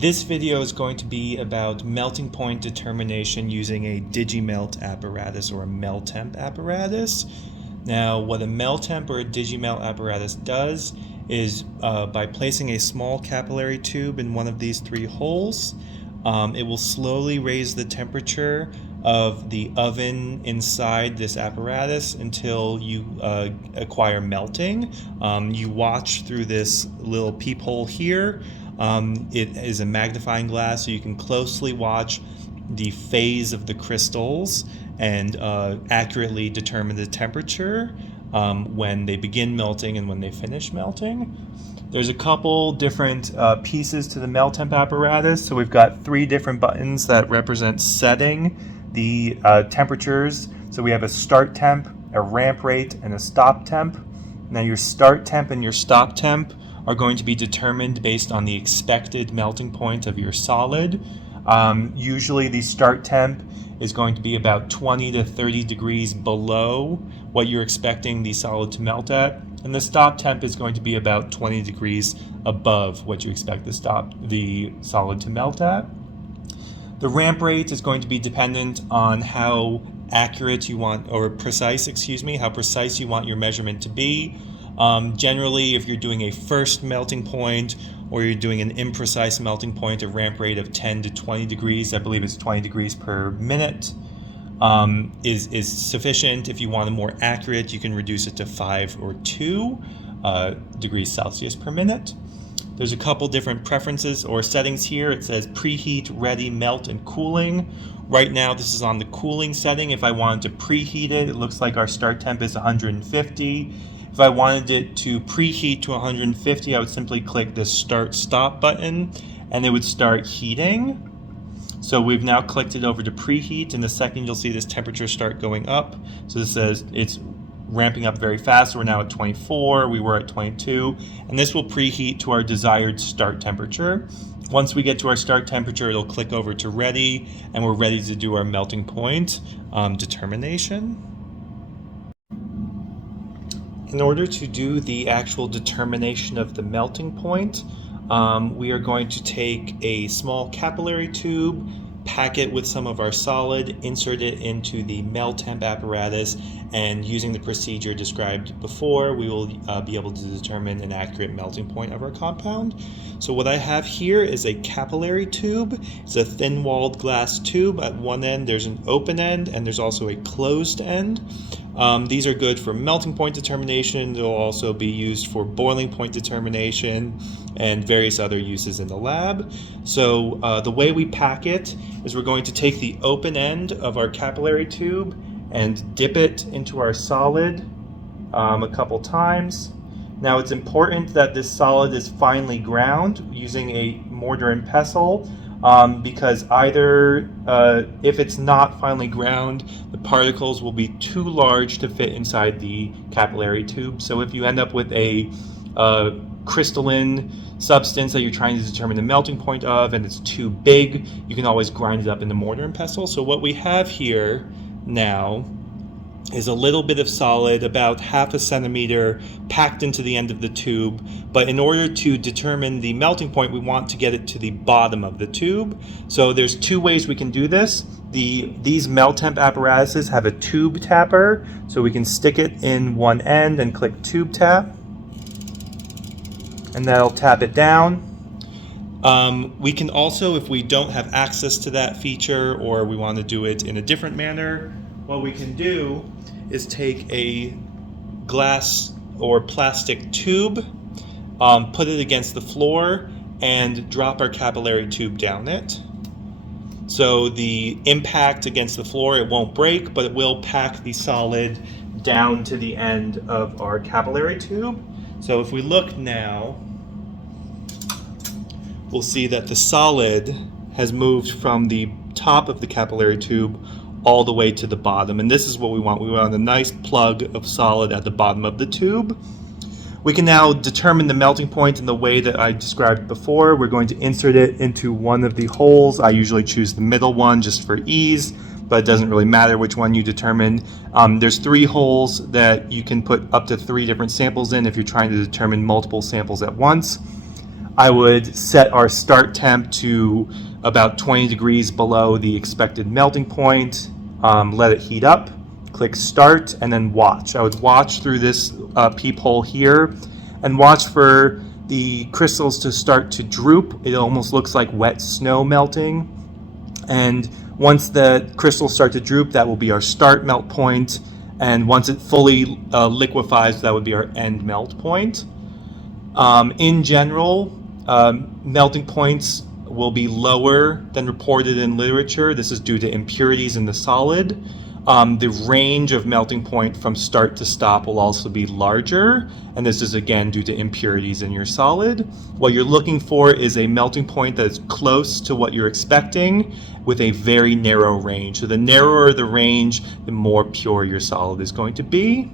This video is going to be about melting point determination using a Digimelt apparatus or a MELTEMP apparatus. Now, what a MELTEMP or a Digimelt apparatus does is by placing a small capillary tube in one of these three holes, it will slowly raise the temperature of the oven inside this apparatus until you acquire melting. You watch through this little peephole here. It is a magnifying glass, so you can closely watch the phase of the crystals and accurately determine the temperature when they begin melting and when they finish melting. There's a couple different pieces to the MELTEMP apparatus. So we've got three different buttons that represent setting the temperatures. So we have a start temp, a ramp rate, and a stop temp. Now your start temp and your stop temp are going to be determined based on the expected melting point of your solid. Usually the start temp is going to be about 20 to 30 degrees below what you're expecting the solid to melt at, and the stop temp is going to be about 20 degrees above what you expect the solid to melt at. The ramp rate is going to be dependent on how accurate you want, or precise, how precise you want your measurement to be. Generally, if you're doing a first melting point or you're doing an imprecise melting point, a ramp rate of 10 to 20 degrees, I believe it's 20 degrees per minute, is sufficient. If you want it more accurate, you can reduce it to 5 or 2 degrees Celsius per minute. There's a couple different preferences or settings here. It says preheat, ready, melt, and cooling. Right now, this is on the cooling setting. If I wanted to preheat it, it looks like our start temp is 150. If I wanted it to preheat to 150, I would simply click the start stop button and it would start heating. So we've now clicked it over to preheat. In a second, you'll see this temperature start going up. So this says it's ramping up very fast. We're now at 24, we were at 22, and this will preheat to our desired start temperature. Once we get to our start temperature, it'll click over to ready, and we're ready to do our melting point determination. In order to do the actual determination of the melting point, we are going to take a small capillary tube, pack it with some of our solid, insert it into the MELTEMP apparatus, and using the procedure described before, we will be able to determine an accurate melting point of our compound. So what I have here is a capillary tube. It's a thin-walled glass tube. At one end there's an open end and there's also a closed end. These are good for melting point determination. They'll also be used for boiling point determination and various other uses in the lab. So the way we pack it is we're going to take the open end of our capillary tube and dip it into our solid a couple times. Now it's important that this solid is finely ground using a mortar and pestle, because either if it's not finely ground, the particles will be too large to fit inside the capillary tube. So if you end up with a crystalline substance that you're trying to determine the melting point of and it's too big, you can always grind it up in the mortar and pestle. So what we have here now is a little bit of solid, about 1/2 centimeter, packed into the end of the tube. But in order to determine the melting point, we want to get it to the bottom of the tube. So there's two ways we can do this. These MELTEMP apparatuses have a tube tapper, so we can stick it in one end and click tube tap, and that'll tap it down. We can also, if we don't have access to that feature or we want to do it in a different manner, what we can do is take a glass or plastic tube, put it against the floor, and drop our capillary tube down it. So the impact against the floor, it won't break, but it will pack the solid down to the end of our capillary tube. So if we look now, we'll see that the solid has moved from the top of the capillary tube all the way to the bottom, and this is what we want. We want a nice plug of solid at the bottom of the tube. We can now determine the melting point in the way that I described before. We're going to insert it into one of the holes. I usually choose the middle one just for ease, but it doesn't really matter which one you determine. There's 3 holes that you can put up to 3 different samples in if you're trying to determine multiple samples at once. I would set our start temp to about 20 degrees below the expected melting point, let it heat up, click start, and then watch. I would watch through this peephole here and watch for the crystals to start to droop. It almost looks like wet snow melting. And once the crystals start to droop, that will be our start melt point. And once it fully liquefies, that would be our end melt point. In general, melting points will be lower than reported in literature. This is due to impurities in the solid. The range of melting point from start to stop will also be larger, and this is again due to impurities in your solid. What you're looking for is a melting point that is close to what you're expecting with a very narrow range. So the narrower the range, the more pure your solid is going to be.